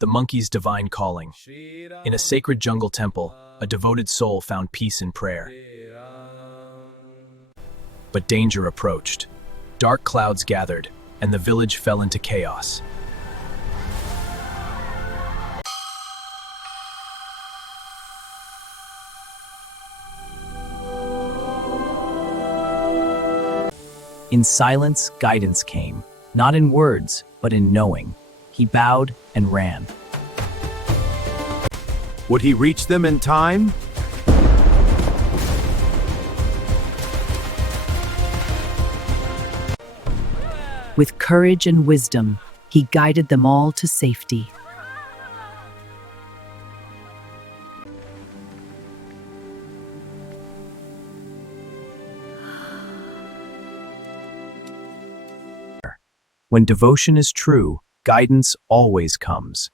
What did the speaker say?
The monkey's divine calling. In a sacred jungle temple, a devoted soul found peace in prayer. But danger approached. Dark clouds gathered, and the village fell into chaos. In silence, guidance came, not in words, but in knowing. He bowed and ran. Would he reach them in time? With courage and wisdom, he guided them all to safety. When devotion is true, guidance always comes.